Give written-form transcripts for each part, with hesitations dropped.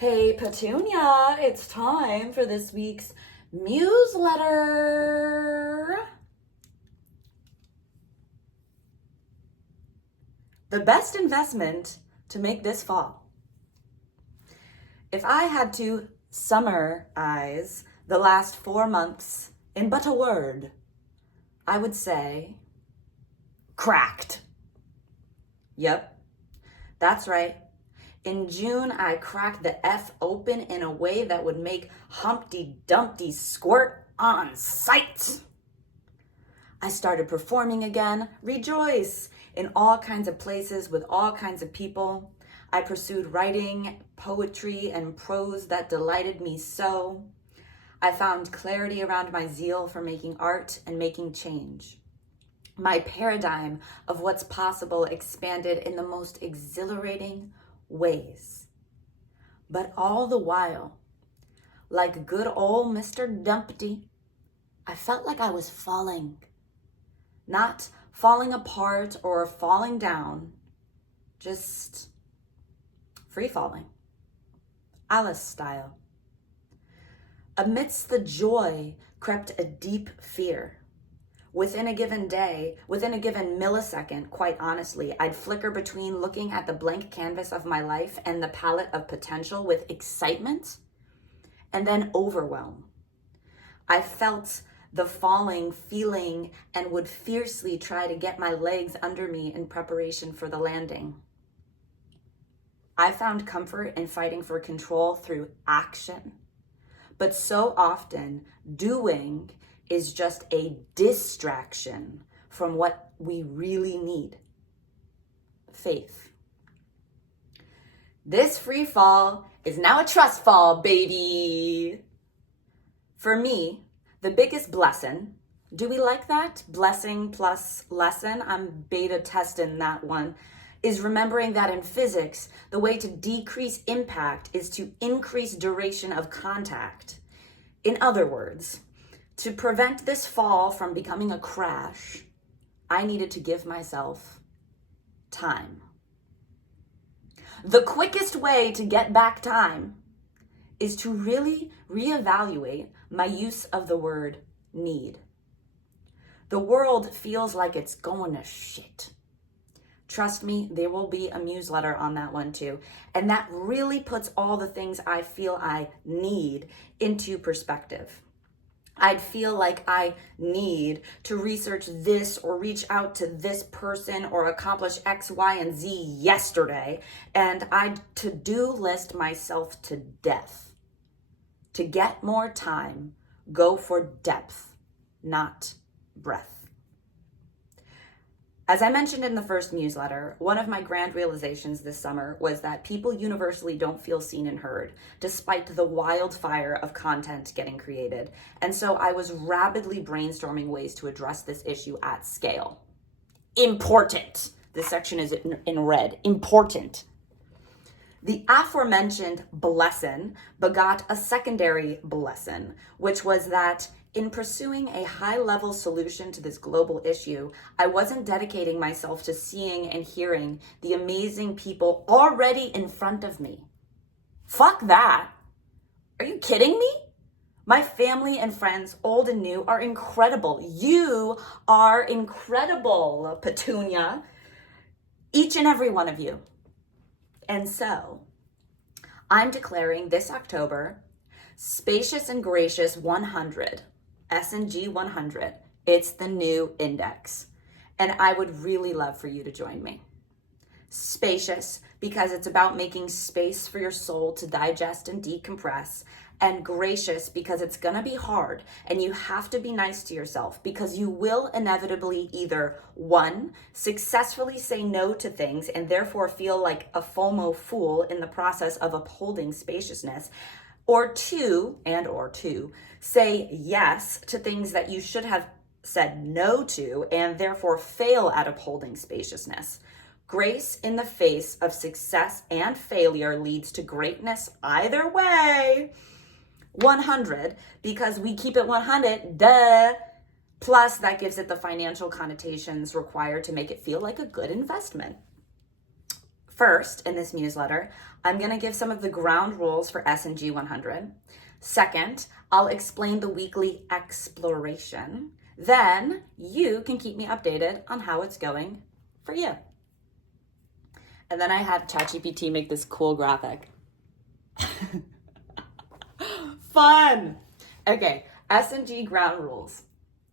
Hey, Petunia, it's time for this week's newsletter. The best investment to make this fall. If I had to summarize the last 4 months in but a word, I would say cracked. Yep, that's right. In June, I cracked the F open in a way that would make Humpty Dumpty squirt on sight. I started performing again, rejoice, in all kinds of places with all kinds of people. I pursued writing, poetry, and prose that delighted me so. I found clarity around my zeal for making art and making change. My paradigm of what's possible expanded in the most exhilarating ways. But all the while, like good old Mr. Dumpty, I felt like I was falling. Not falling apart or falling down, just free falling. Alice style. Amidst the joy crept a deep fear. Within a given day, within a given millisecond, quite honestly, I'd flicker between looking at the blank canvas of my life and the palette of potential with excitement and then overwhelm. I felt the falling feeling and would fiercely try to get my legs under me in preparation for the landing. I found comfort in fighting for control through action, but so often doing is just a distraction from what we really need. Faith. This free fall is now a trust fall, baby. For me, the biggest blessing, do we like that? Blessing plus lesson, I'm beta testing that one, is remembering that in physics, the way to decrease impact is to increase duration of contact. In other words, to prevent this fall from becoming a crash, I needed to give myself time. The quickest way to get back time is to really reevaluate my use of the word need. The world feels like it's going to shit. Trust me, there will be a newsletter on that one too. And that really puts all the things I feel I need into perspective. I'd feel like I need to research this or reach out to this person or accomplish X, Y, and Z yesterday. And I'd to-do list myself to death. To get more time, go for depth, not breadth. As I mentioned in the first newsletter, one of my grand realizations this summer was that people universally don't feel seen and heard, despite the wildfire of content getting created. And so I was rapidly brainstorming ways to address this issue at scale. Important. This section is in red. Important. The aforementioned blessing begot a secondary blessing, which was that in pursuing a high-level solution to this global issue, I wasn't dedicating myself to seeing and hearing the amazing people already in front of me. Fuck that. Are you kidding me? My family and friends, old and new, are incredible. You are incredible, Petunia. Each and every one of you. And so, I'm declaring this October, Spacious and Gracious 100. S&G 100. It's the new index. And I would really love for you to join me. Spacious, because it's about making space for your soul to digest and decompress. And gracious, because it's gonna be hard and you have to be nice to yourself because you will inevitably either, one, successfully say no to things and therefore feel like a FOMO fool in the process of upholding spaciousness, or two, say yes to things that you should have said no to and therefore fail at upholding spaciousness. Grace in the face of success and failure leads to greatness either way. 100, because we keep it 100, duh. Plus, that gives it the financial connotations required to make it feel like a good investment. First, in this newsletter, I'm going to give some of the ground rules for S&G 100. Second, I'll explain the weekly exploration. Then you can keep me updated on how it's going for you. And then I had ChatGPT make this cool graphic. Fun! Okay, S&G ground rules.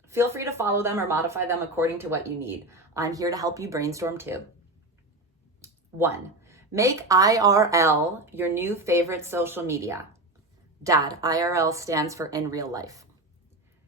Feel free to follow them or modify them according to what you need. I'm here to help you brainstorm too. 1. Make IRL your new favorite social media. Dad, IRL stands for in real life.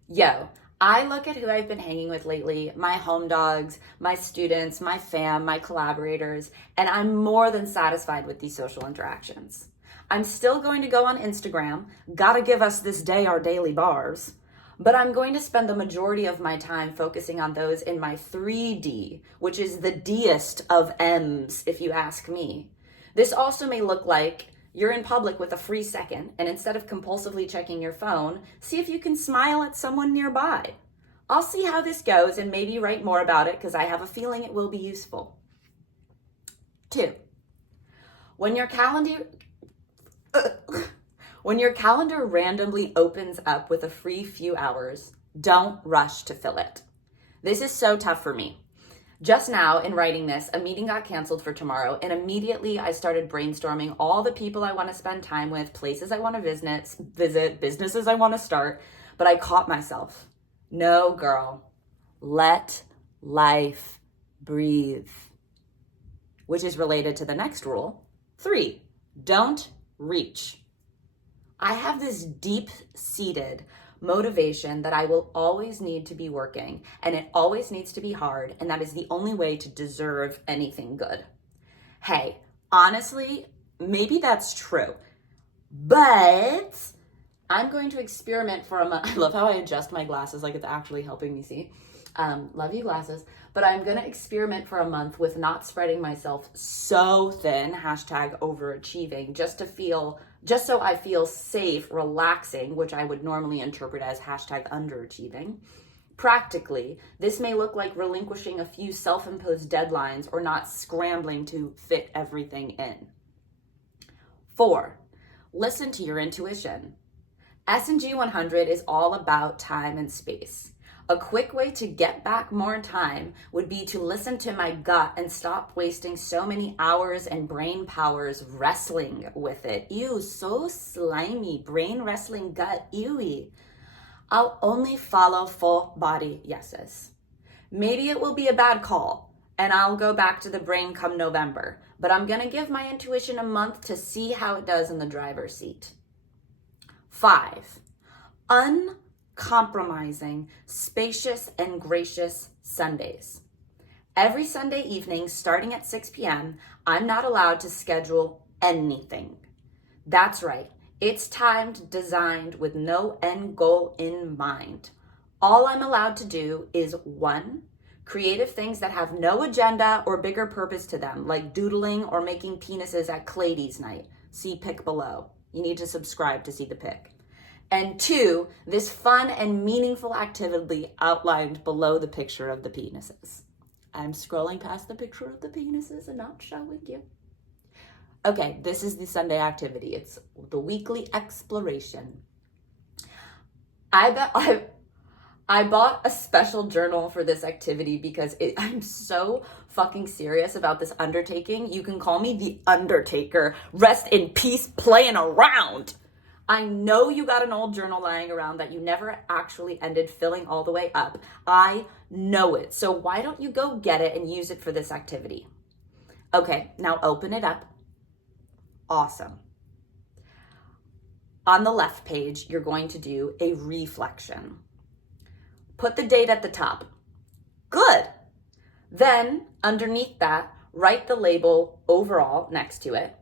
Yo, I look at who I've been hanging with lately, my home dogs, my students, my fam, my collaborators, and I'm more than satisfied with these social interactions. I'm still going to go on Instagram, gotta give us this day our daily bars, but I'm going to spend the majority of my time focusing on those in my 3D, which is the D'est of M's, if you ask me. This also may look like you're in public with a free second, and instead of compulsively checking your phone, see if you can smile at someone nearby. I'll see how this goes and maybe write more about it because I have a feeling it will be useful. 2. When your calendar randomly opens up with a free few hours, don't rush to fill it. This is so tough for me. Just now, in writing this, a meeting got canceled for tomorrow, and immediately I started brainstorming all the people I want to spend time with, places I want to visit, businesses I want to start, but I caught myself. No, girl. Let life breathe. Which is related to the next rule. 3, don't reach. I have this deep-seated motivation that I will always need to be working, and it always needs to be hard, and that is the only way to deserve anything good. Hey, honestly, maybe that's true, but I'm going to experiment for a month. I love how I adjust my glasses like it's actually helping me see. Love you, glasses. But I'm going to experiment for a month with not spreading myself so thin, #overachieving, just so I feel safe, relaxing, which I would normally interpret as #underachieving. Practically, this may look like relinquishing a few self-imposed deadlines or not scrambling to fit everything in. 4, listen to your intuition. S&G 100 is all about time and space. A quick way to get back more time would be to listen to my gut and stop wasting so many hours and brain powers wrestling with it. Ew, so slimy. Brain wrestling gut, ewy. I'll only follow full body yeses. Maybe it will be a bad call and I'll go back to the brain come November, but I'm gonna give my intuition a month to see how it does in the driver's seat. 5, uncompromising, spacious, and gracious Sundays. Every Sunday evening, starting at 6 p.m., I'm not allowed to schedule anything. That's right. It's timed, designed with no end goal in mind. All I'm allowed to do is 1, creative things that have no agenda or bigger purpose to them, like doodling or making penises at Clady's night. See pic below. You need to subscribe to see the pic. And 2, this fun and meaningful activity outlined below the picture of the penises. I'm scrolling past the picture of the penises and not showing you. Okay, this is the Sunday activity. It's the weekly exploration. I bought a special journal for this activity because I'm so fucking serious about this undertaking. You can call me the Undertaker. Rest in peace, playing around. I know you got an old journal lying around that you never actually ended filling all the way up. I know it. So why don't you go get it and use it for this activity? Okay, now open it up. Awesome. On the left page, you're going to do a reflection. Put the date at the top. Good. Then underneath that, write the label overall next to it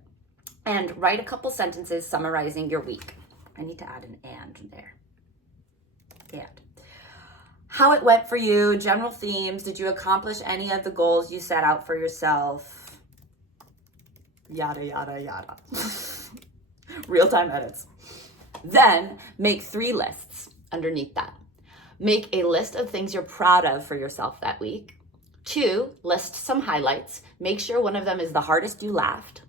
and write a couple sentences summarizing your week. I need to add an and there. And. How it went for you, general themes. Did you accomplish any of the goals you set out for yourself? Yada, yada, yada. Real-time edits. Then make 3 lists underneath that. Make a list of things you're proud of for yourself that week, 2, list some highlights. Make sure one of them is the hardest you laughed.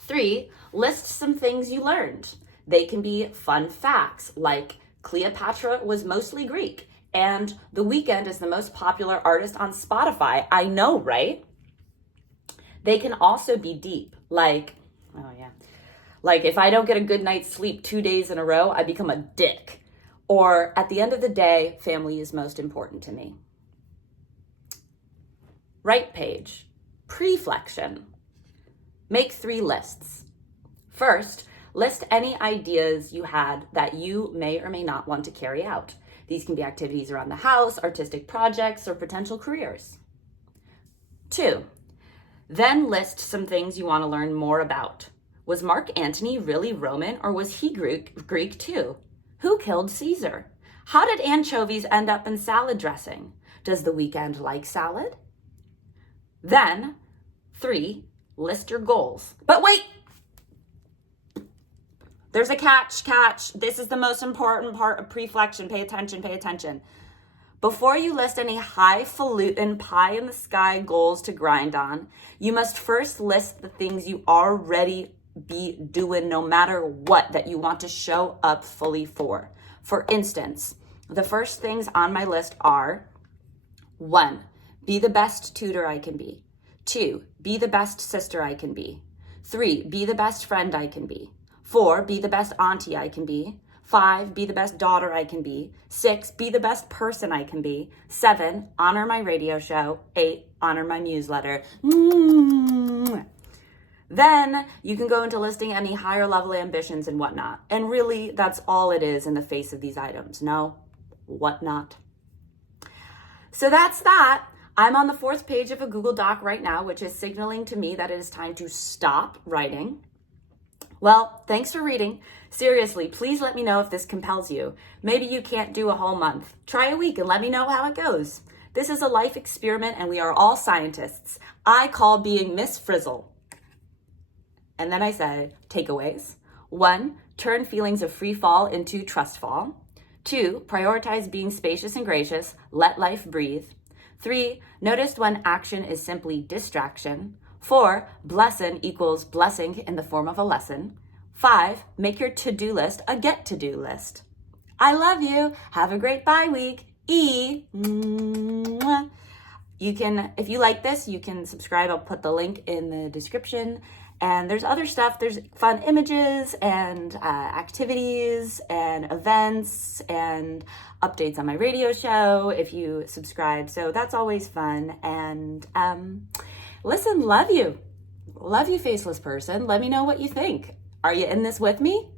3, list some things you learned. They can be fun facts like Cleopatra was mostly Greek and The Weeknd is the most popular artist on Spotify. I know, right? They can also be deep, like, oh yeah, like if I don't get a good night's sleep 2 days in a row, I become a dick. Or at the end of the day, family is most important to me. Right page, preflection. Make 3 lists. First, list any ideas you had that you may or may not want to carry out. These can be activities around the house, artistic projects, or potential careers. 2, then list some things you want to learn more about. Was Mark Antony really Roman, or was he Greek too? Who killed Caesar? How did anchovies end up in salad dressing? Does The Weeknd like salad? Then, 3, list your goals. But wait! There's a catch. This is the most important part of preflection. Pay attention. Before you list any highfalutin pie-in-the-sky goals to grind on, you must first list the things you already be doing no matter what that you want to show up fully for. For instance, the first things on my list are 1, be the best tutor I can be. 2, be the best sister I can be. 3, be the best friend I can be. 4, be the best auntie I can be. 5, be the best daughter I can be. 6, be the best person I can be. 7, honor my radio show. 8, honor my newsletter. Then you can go into listing any higher level ambitions and whatnot. And really, that's all it is in the face of these items. No, whatnot. So that's that. I'm on the 4th page of a Google Doc right now, which is signaling to me that it is time to stop writing. Well, thanks for reading. Seriously, please let me know if this compels you. Maybe you can't do a whole month. Try a week and let me know how it goes. This is a life experiment and we are all scientists. I call being Miss Frizzle. And then I said, takeaways. 1, turn feelings of free fall into trust fall. 2, prioritize being spacious and gracious. Let life breathe. 3, notice when action is simply distraction. 4, blessin equals blessing in the form of a lesson. 5, make your to-do list a get-to-do list. I love you. Have a great bye week. Mwah. You can, if you like this, you can subscribe. I'll put the link in the description. And there's other stuff. There's fun images and activities and events and updates on my radio show if you subscribe. So that's always fun. And listen, love you. Love you, faceless person. Let me know what you think. Are you in this with me?